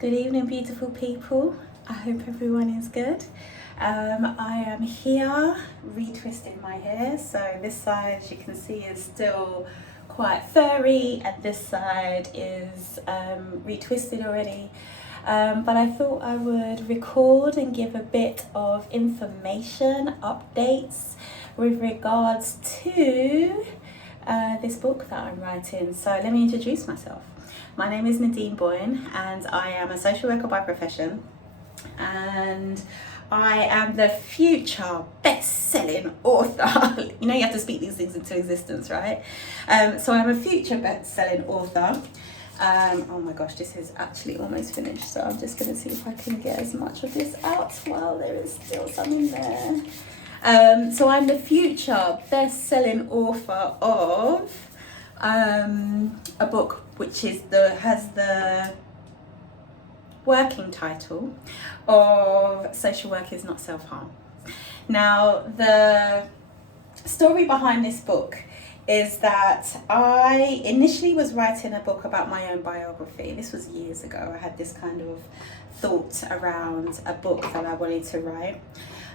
Good evening, beautiful people. I hope everyone is good. I am here retwisting my hair. So this side, as you can see, is still quite furry, and this side is retwisted already. But I thought I would record and give a bit of information, updates with regards to this book that I'm writing. So let me introduce myself. My name is Nadine Boyne and I am a social worker by profession, and I am the future best-selling author. You know, you have to speak these things into existence, right? So I'm a future best-selling author. Oh my gosh, this is actually almost finished, so I'm just going to see if I can get as much of this out while there is still some in there. So I'm the future best-selling author of a book which is has the working title of Social Work is Not Self-Harm. Now, the story behind this book is that I initially was writing a book about my own biography. This was years ago. I had this kind of thought around a book that I wanted to write.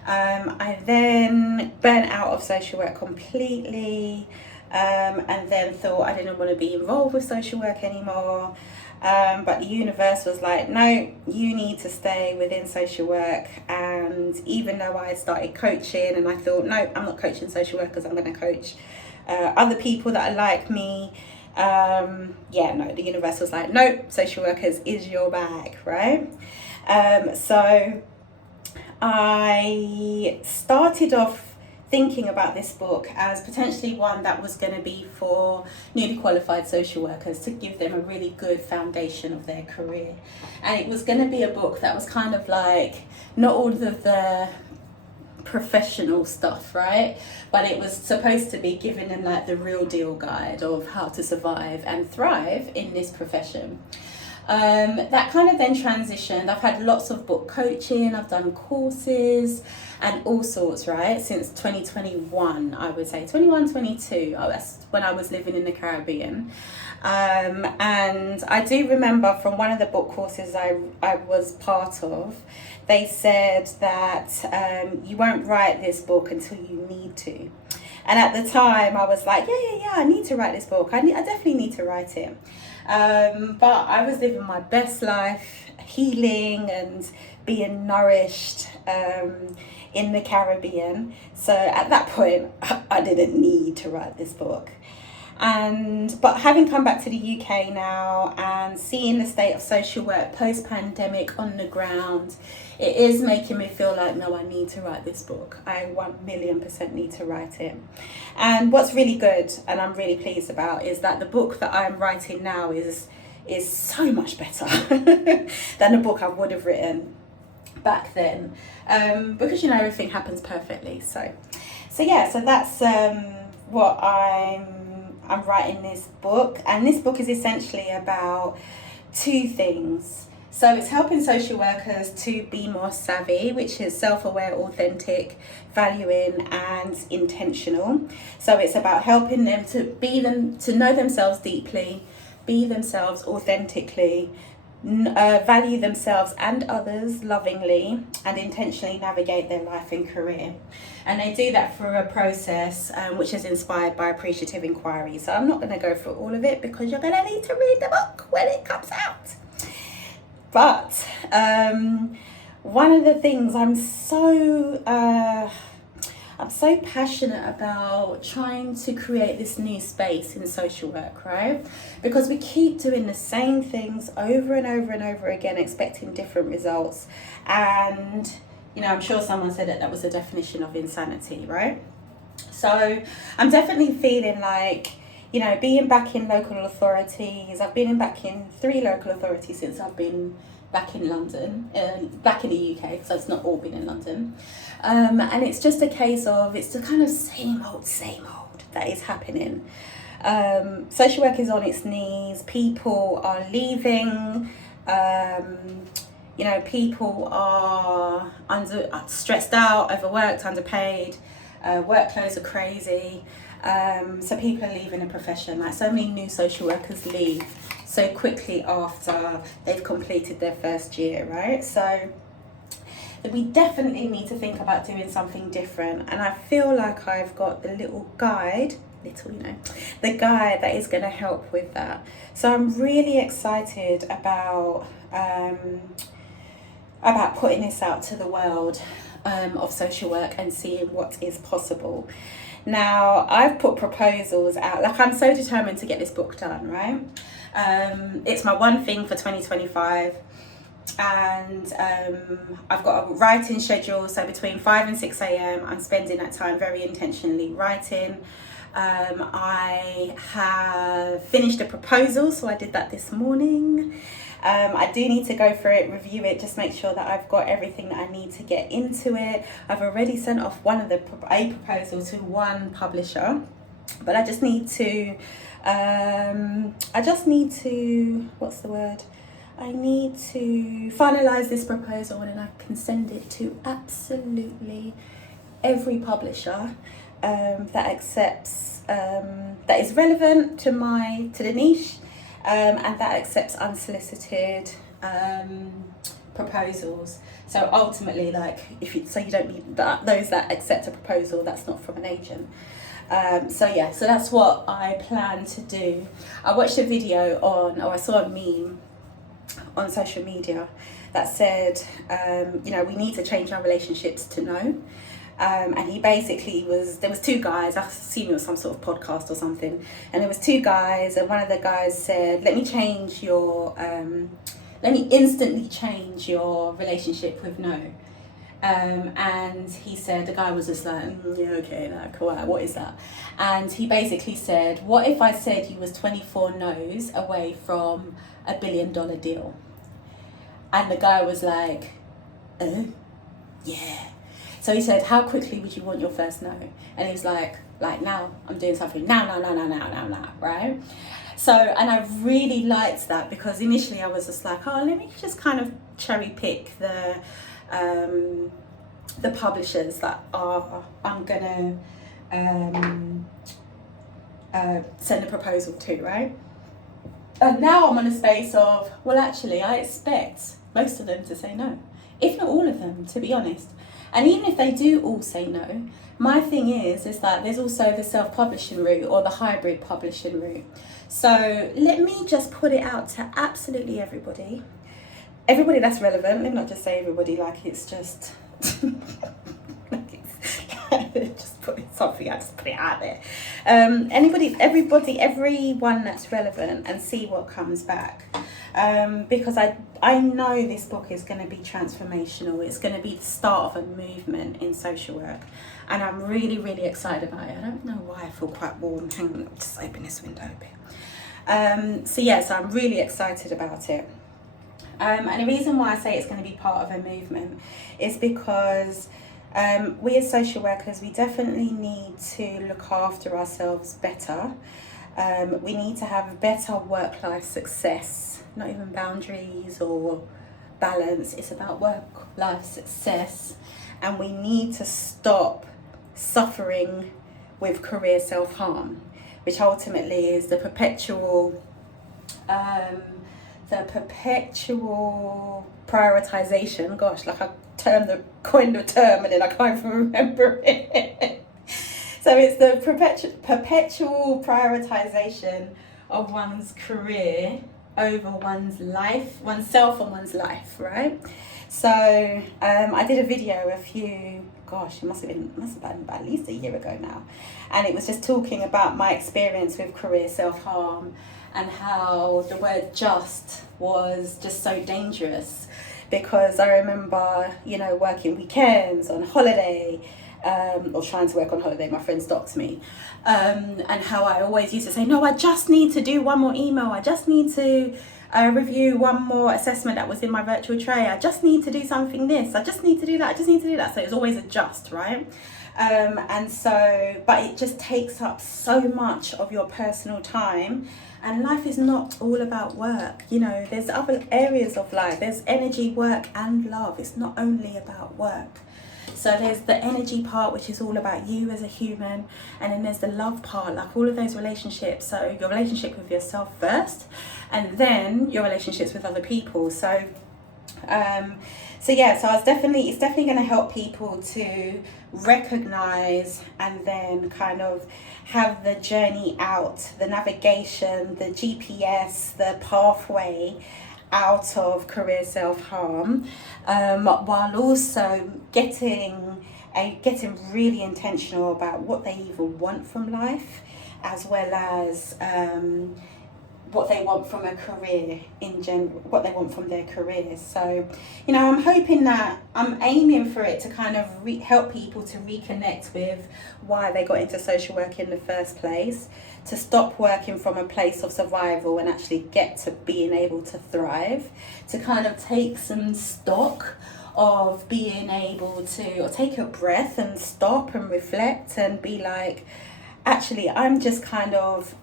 I then burnt out of social work completely, and then thought I didn't want to be involved with social work anymore. But the universe was like, no, you need to stay within social work. And even though I had started coaching, and I thought, no, I'm not coaching social workers, I'm going to coach other people that are like me. The universe was like, no, social workers is your bag, right? So I started off thinking about this book as potentially one that was going to be for newly qualified social workers, to give them a really good foundation of their career. And it was going to be a book that was kind of like not all of the professional stuff, right? But it was supposed to be giving them like the real deal guide of how to survive and thrive in this profession. That kind of then transitioned. I've had lots of book coaching, I've done courses and all sorts, right? Since 2021, I would say, 21, 22, that's when I was living in the Caribbean. And I do remember from one of the book courses I was part of, they said that you won't write this book until you need to. And at the time I was like, yeah, I need to write this book. I definitely need to write it. But I was living my best life, healing and being nourished in the Caribbean. So at that point, I didn't need to write this book. But having come back to the UK now and seeing the state of social work post-pandemic on the ground, it is making me feel like, no, I need to write this book. I 1,000,000% need to write it. And what's really good, and I'm really pleased about, is that the book that I'm writing now is so much better than the book I would have written back then. Because, you know, everything happens perfectly. So that's what I'm writing this book, and this book is essentially about two things. So it's helping social workers to be more savvy, which is self-aware, authentic, valuing and intentional. So it's about helping them to know themselves deeply, be themselves authentically, value themselves and others lovingly, and intentionally navigate their life and career. And they do that through a process which is inspired by appreciative inquiry. So I'm not going to go through all of it because you're going to need to read the book when it comes out. But one of the things I'm so passionate about, trying to create this new space in social work, right? Because we keep doing the same things over and over and over again, expecting different results. And, you know, I'm sure someone said that was the definition of insanity, right? So I'm definitely feeling like, you know, being back in local authorities, I've been back in 3 local authorities since I've been back in London, back in the UK, so it's not all been in London. And it's just a case of, it's the kind of same old that is happening. Social work is on its knees, people are leaving, people are stressed out, overworked, underpaid, workloads are crazy. So people are leaving the profession. Like, so many new social workers leave so quickly after they've completed their first year, right? So we definitely need to think about doing something different. And I feel like I've got the little guide, the guide that is going to help with that. So I'm really excited about putting this out to the world of social work and seeing what is possible. Now, I've put proposals out. Like, I'm so determined to get this book done, right? It's my one thing for 2025. And I've got a writing schedule. So between 5 and 6 a.m. I'm spending that time very intentionally writing. I have finished a proposal, so I did that this morning. I do need to go through it, review it, just make sure that I've got everything that I need to get into it. I've already sent off a proposal to one publisher, but I just need to, I need to finalise this proposal, and then I can send it to absolutely every publisher that accepts, that is relevant to the niche, and that accepts unsolicited proposals. So ultimately, like, you don't need those that accept a proposal that's not from an agent. So that's what I plan to do. I watched a video I saw a meme on social media that said, we need to change our relationships to know. And he basically there was two guys, I've seen it was some sort of podcast or something, and there was two guys, and one of the guys said, let me instantly change your relationship with no. And he said, the guy was just like, yeah, okay, like, what is that? And he basically said, what if I said you was 24 no's away from $1 billion deal? And the guy was like, oh, yeah. So he said, how quickly would you want your first no? And he was like now, I'm doing something, now, right? So, and I really liked that, because initially I was just like, let me just kind of cherry pick the publishers that I'm gonna send a proposal to, right? And now I'm on a space of, well, actually, I expect most of them to say no, if not all of them, to be honest. And even if they do all say no, my thing is that there's also the self-publishing route or the hybrid publishing route. So let me just put it out to absolutely everybody that's relevant. Let me not just say everybody like it's just just put something out, just put it out there. Everyone that's relevant, and see what comes back. Because I know this book is going to be transformational. It's going to be the start of a movement in social work, and I'm really, really excited about it. I don't know why I feel quite warm. Hang on, I'll just open this window a bit. So I'm really excited about it. And the reason why I say it's going to be part of a movement is because we as social workers, we definitely need to look after ourselves better. We need to have better work-life success, not even boundaries or balance. It's about work-life success. And we need to stop suffering with career self-harm, which ultimately is the perpetual prioritization. Gosh, like I coined the term and then I can't even remember it. So it's the perpetual prioritization of one's career over one's life, oneself and one's life, right? So I did a video it must have been at least a year ago now. And it was just talking about my experience with career self-harm and how the word just was just so dangerous. Because I remember, working weekends, on holiday, or trying to work on holiday, my friend stopped me. And how I always used to say, no, I just need to do one more email. I just need to review one more assessment that was in my virtual tray. I just need to do something this. I just need to do that. I just need to do that. So it was always a just, right? But it just takes up so much of your personal time. And life is not all about work. There's other areas of life. There's energy, work, and love. It's not only about work. So there's the energy part, which is all about you as a human, and then there's the love part, like all of those relationships. So your relationship with yourself first, and then your relationships with other people. So it's definitely going to help people to recognize and then kind of have the journey out, the navigation, the GPS, the pathway out of career self-harm, while also getting really intentional about what they even want from life, as well as what they want from a career in general, what they want from their careers. So, I'm aiming for it to kind of help people to reconnect with why they got into social work in the first place, to stop working from a place of survival and actually get to being able to thrive, to kind of take some stock of being able to, or take a breath and stop and reflect and be like, actually, I'm just kind of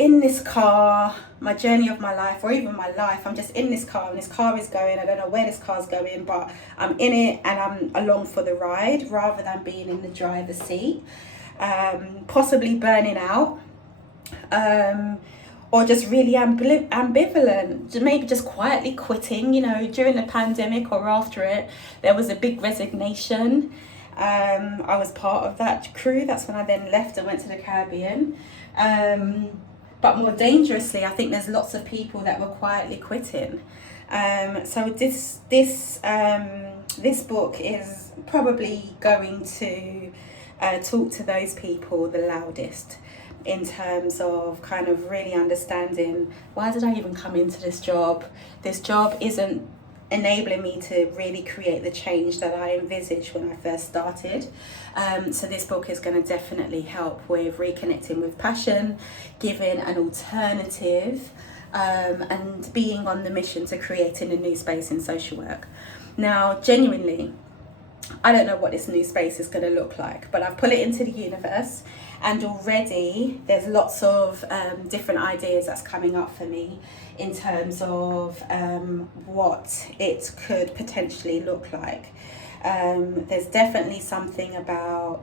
in this car, my journey of my life, or even my life, I'm just in this car and this car is going, I don't know where this car's going, but I'm in it and I'm along for the ride rather than being in the driver's seat, possibly burning out, or just really ambivalent, maybe just quietly quitting. During the pandemic or after it, there was a big resignation. I was part of that crew. That's when I then left and went to the Caribbean. But more dangerously, I think there's lots of people that were quietly quitting. So this book is probably going to talk to those people the loudest, in terms of kind of really understanding, why did I even come into this job? This job isn't enabling me to really create the change that I envisaged when I first started. So this book is going to definitely help with reconnecting with passion, giving an alternative, and being on the mission to creating a new space in social work. Now, genuinely, I don't know what this new space is going to look like, but I've put it into the universe, and already there's lots of different ideas that's coming up for me in terms of what it could potentially look like. There's definitely something about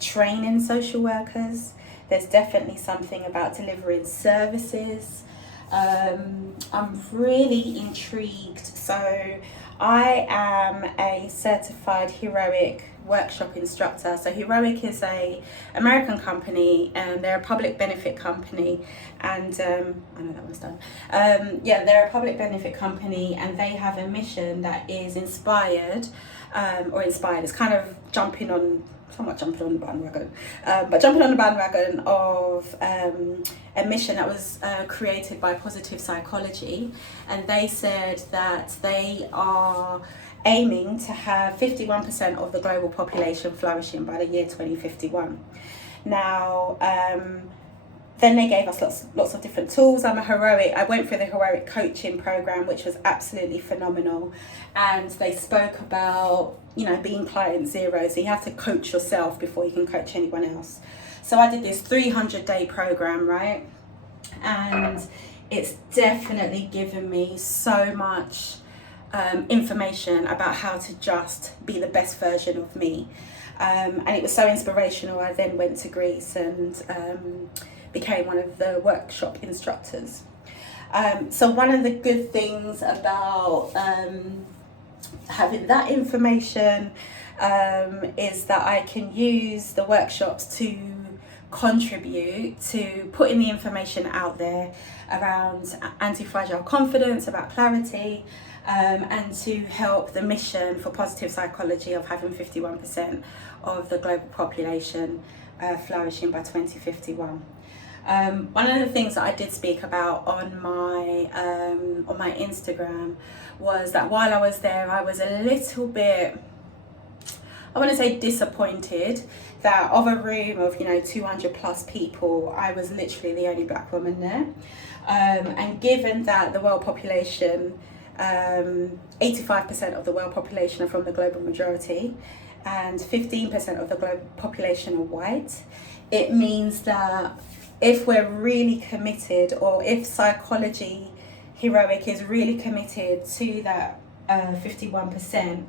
training social workers. There's definitely something about delivering services. I'm really intrigued. So I am a certified Heroic workshop instructor. So Heroic is a American company, and they're a public benefit company, and I know that one's done. They're a public benefit company, and they have a mission that is inspired. It's kind of somewhat jumping on the bandwagon, but jumping on the bandwagon of a mission that was created by Positive Psychology, and they said that they are aiming to have 51% of the global population flourishing by the year 2051. Now, then they gave us lots of different tools. I went through the Heroic coaching program, which was absolutely phenomenal. And they spoke about, being client zero. So you have to coach yourself before you can coach anyone else. So I did this 300-day program, right? And it's definitely given me so much information about how to just be the best version of me. And it was so inspirational. I then went to Greece and became one of the workshop instructors. So one of the good things about having that information is that I can use the workshops to contribute to putting the information out there around anti-fragile confidence, about clarity, and to help the mission for Positive Psychology of having 51% of the global population flourishing by 2051. One of the things that I did speak about on my Instagram was that while I was there, I was a little bit, I want to say, disappointed that of a room of 200 plus people, I was literally the only black woman there. And given that the world population, 85% of the world population are from the global majority, and 15% of the global population are white, it means that if we're really committed, or if Psychology Heroic is really committed to that 51%,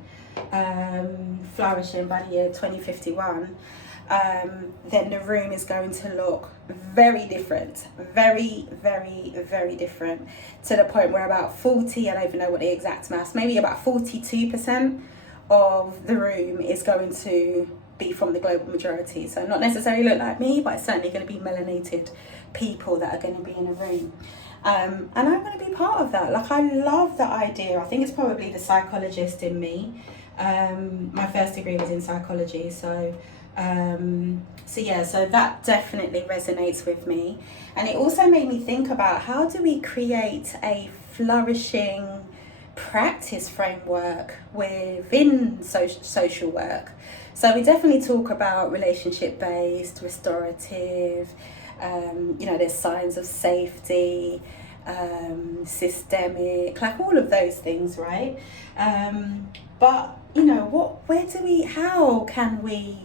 flourishing by the year 2051, then the room is going to look very different, very, very, very different, to the point where about 40, I don't even know what the exact maths, maybe about 42% of the room is going to be from the global majority. So not necessarily look like me, but it's certainly going to be melanated people that are going to be in a room. And I'm going to be part of that. Like, I love that idea. I think it's probably the psychologist in me. My first degree was in psychology, so that definitely resonates with me. And it also made me think about, how do we create a flourishing practice framework within social work? So we definitely talk about relationship based, restorative, there's signs of safety, systemic, like all of those things, right? But how can we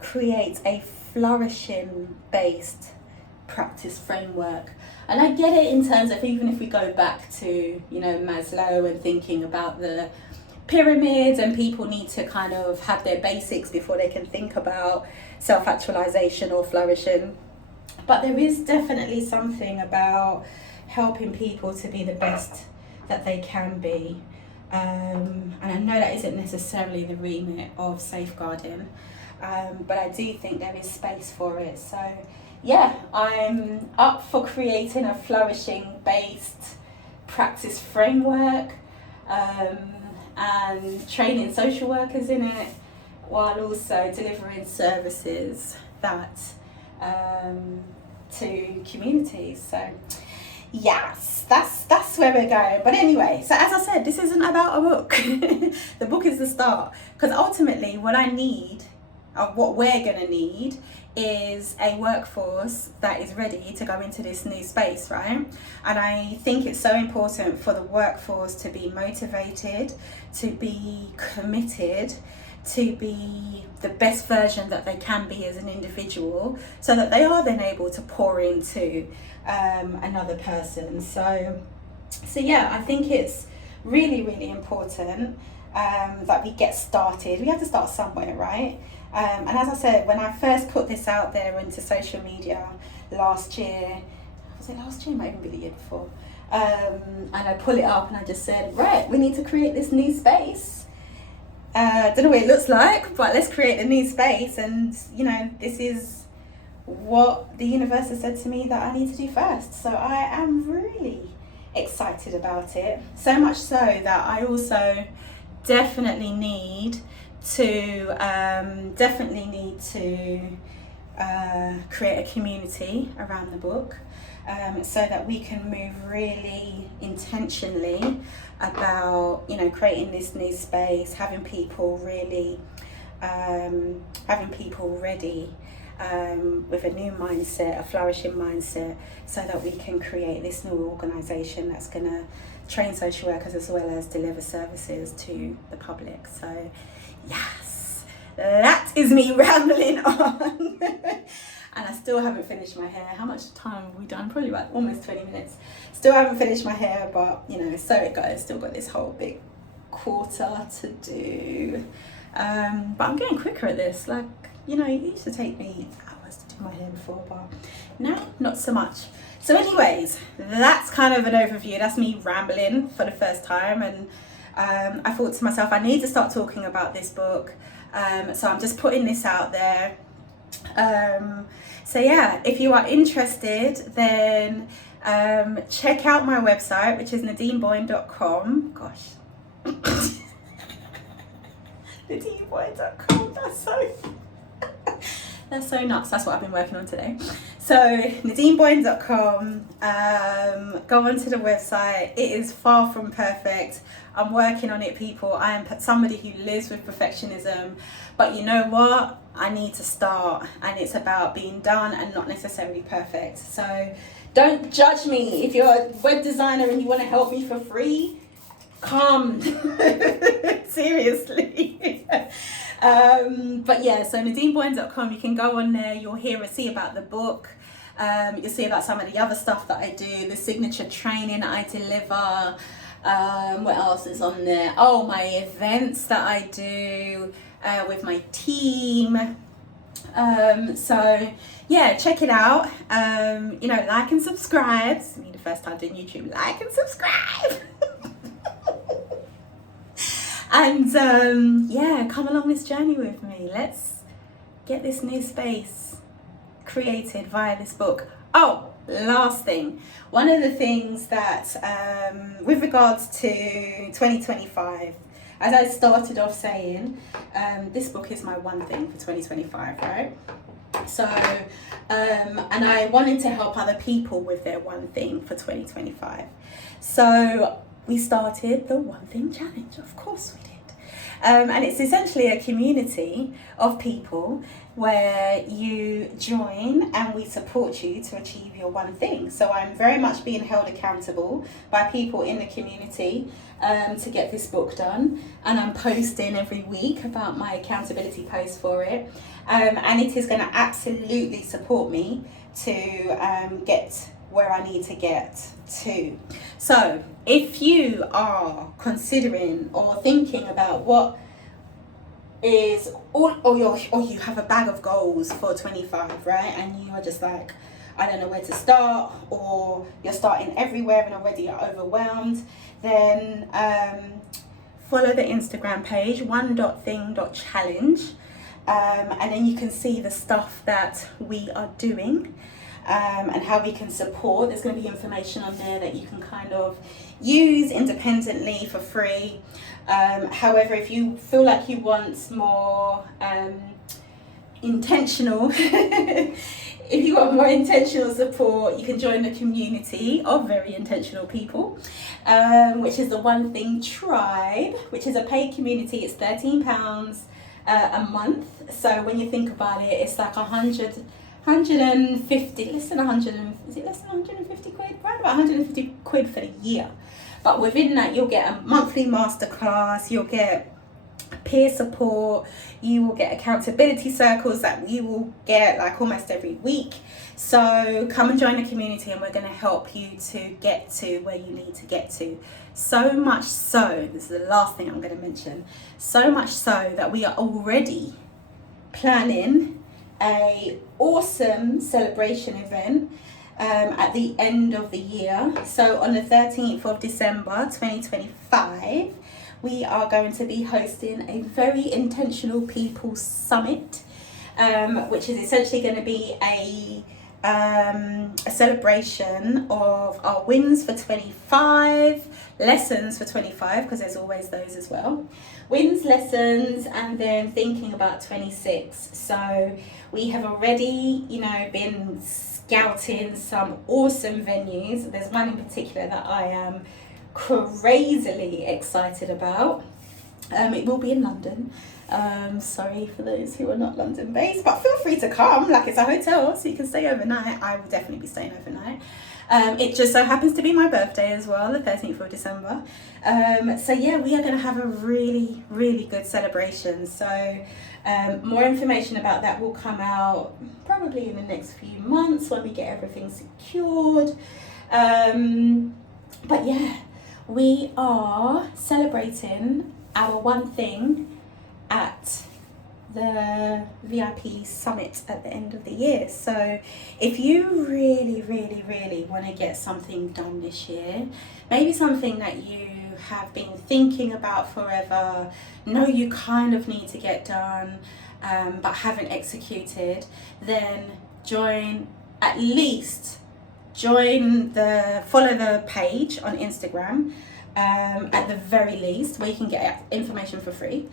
create a flourishing based practice framework? And I get it in terms of, even if we go back to, Maslow and thinking about the pyramids, and people need to kind of have their basics before they can think about self-actualization or flourishing. But there is definitely something about helping people to be the best that they can be. And I know that isn't necessarily the remit of safeguarding, but I do think there is space for it. So yeah, I'm up for creating a flourishing based practice framework, and training social workers in it, while also delivering services that to communities. So yes, that's where we're going. But anyway, so as I said, this isn't about a book. The book is the start, because ultimately what we're going to need is a workforce that is ready to go into this new space, right? And I think it's so important for the workforce to be motivated, to be committed, to be the best version that they can be as an individual, so that they are then able to pour into another person. So yeah, I think it's really, really important that we get started. We have to start somewhere, right? And as I said, when I first put this out there into social media last year, was it last year? Might even be the year before. And I pull it up and I just said, right, we need to create this new space. Don't know what it looks like, but let's create a new space. And, this is what the universe has said to me that I need to do first. So I am really excited about it. So much so that I also definitely need to create a community around the book, so that we can move really intentionally about creating this new space, having people ready with a new mindset, a flourishing mindset, so that we can create this new organisation that's going to train social workers as well as deliver services to the public. So yes, that is me rambling on. And I still haven't finished my hair. How much time have we done? Probably about almost 20 minutes. Still haven't finished my hair, but so it goes. Still got this whole big quarter to do. But I'm getting quicker at this. Like, it used to take me hours to do my hair before, but now not so much. So anyways, that's kind of an overview. That's me rambling for the first time. And I thought to myself, I need to start talking about this book. So I'm just putting this out there. So yeah, if you are interested, then check out my website, which is nadineboyne.com. Gosh. nadineboyne.com, that's so nuts. That's what I've been working on today. So nadineboyne.com, go onto the website. It is far from perfect. I'm working on it, people. I am somebody who lives with perfectionism, but you know what? I need to start, and it's about being done and not necessarily perfect. So don't judge me. If you're a web designer and you want to help me for free, come. Seriously. But yeah, so nadineboyne.com, you can go on there. You'll see about the book. You'll see about some of the other stuff that I do, the signature training that I deliver. What else is on there? Oh, my events that I do with my team. So yeah, check it out. Like and subscribe. It's me the first time doing YouTube. Like and subscribe. And yeah, come along this journey with me. Let's get this new space created via this book. Oh, last thing. One of the things that, with regards to 2025, as I started off saying, this book is my one thing for 2025, right? So, and I wanted to help other people with their one thing for 2025. So we started the One Thing Challenge, of course we did. And it's essentially a community of people where you join and we support you to achieve your one thing. So I'm very much being held accountable by people in the community to get this book done, and I'm posting every week about my accountability post for it, and it is going to absolutely support me to get where I need to get to. So if you are considering or thinking about what is, or you have a bag of goals for 25, right, and you are just like, I don't know where to start, or you're starting everywhere and already you're overwhelmed, then follow the Instagram page, one.thing.challenge, and then you can see the stuff that we are doing, and how we can support. There's going to be information on there that you can kind of use independently for free. However, if you feel like you want more intentional if you want more intentional support, you can join the community of very intentional people, which is the One Thing Tribe, which is a paid community. It's £13 a month. So when you think about it, it's like 150, less than 100, is it less than 150 quid? Around about 150 quid for the year. But within that, you'll get a monthly masterclass, you'll get peer support, you will get accountability circles that we will get like almost every week. So come and join the community and we're going to help you to get to where you need to get to. So much so, this is the last thing I'm going to mention, so much so that we are already planning a awesome celebration event at the end of the year. So on the 13th of December 2025, we are going to be hosting a very intentional people summit, which is essentially going to be a celebration of our wins for 25, lessons for 25, because there's always those as well. Wins, lessons, and then thinking about 26. So we have already, been scouting some awesome venues. There's one in particular that I am crazily excited about. It will be in London. Sorry for those who are not London based, but feel free to come. Like, it's a hotel, so you can stay overnight. I will definitely be staying overnight. It just so happens to be my birthday as well, the 13th of December. So yeah, we are going to have a really, really good celebration. So more information about that will come out probably in the next few months when we get everything secured. But yeah, we are celebrating our one thing at the VIP summit at the end of the year. So if you really, really, really want to get something done this year, maybe something that you have been thinking about forever, know you kind of need to get done, but haven't executed, then follow the page on Instagram, at the very least, where you can get information for free.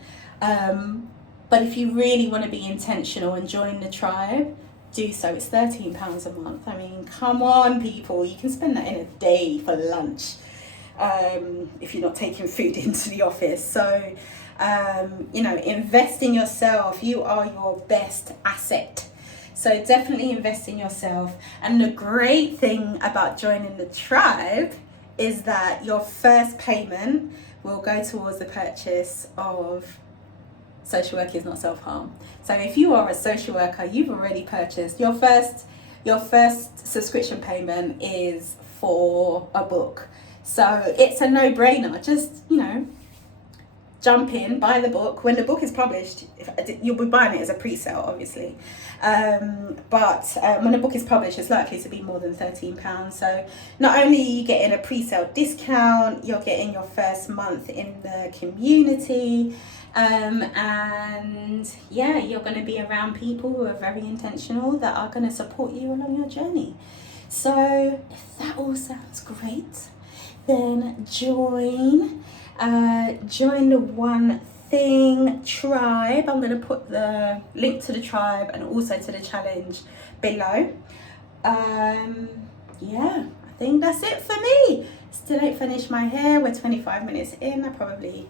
But if you really want to be intentional and join the tribe, do so. It's £13 a month. I mean, come on, people. You can spend that in a day for lunch, if you're not taking food into the office. So, invest in yourself. You are your best asset. So definitely invest in yourself. And the great thing about joining the tribe is that your first payment will go towards the purchase of Social Work Is Not Self-Harm. So if you are a social worker, you've already purchased your first subscription payment is for a book. So it's a no-brainer. Just, you know, jump in, buy the book. When the book is published, you'll be buying it as a pre-sale, obviously. But when the book is published, it's likely to be more than £13. So not only are you getting a pre-sale discount, you're getting your first month in the community. And yeah, you're going to be around people who are very intentional, that are going to support you along your journey. So if that all sounds great, then join the One Thing tribe. I'm going to put the link to the tribe and also to the challenge below. Yeah, I think that's it for me. Still ain't finished my hair. We're 25 minutes in. I probably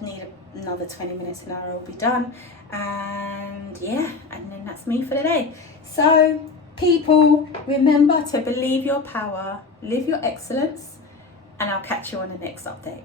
need another 20 minutes and I'll be done. And yeah, and then that's me for the day. So people, remember to believe your power, live your excellence, and I'll catch you on the next update.